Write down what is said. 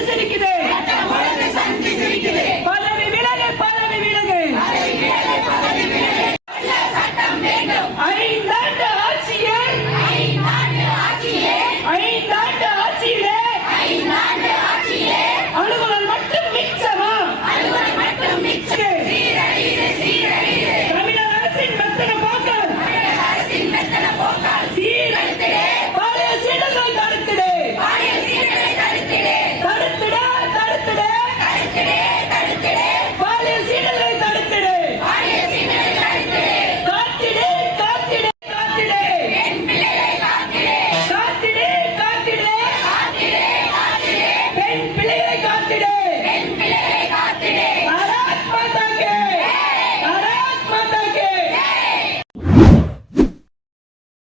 சட்ட பழுது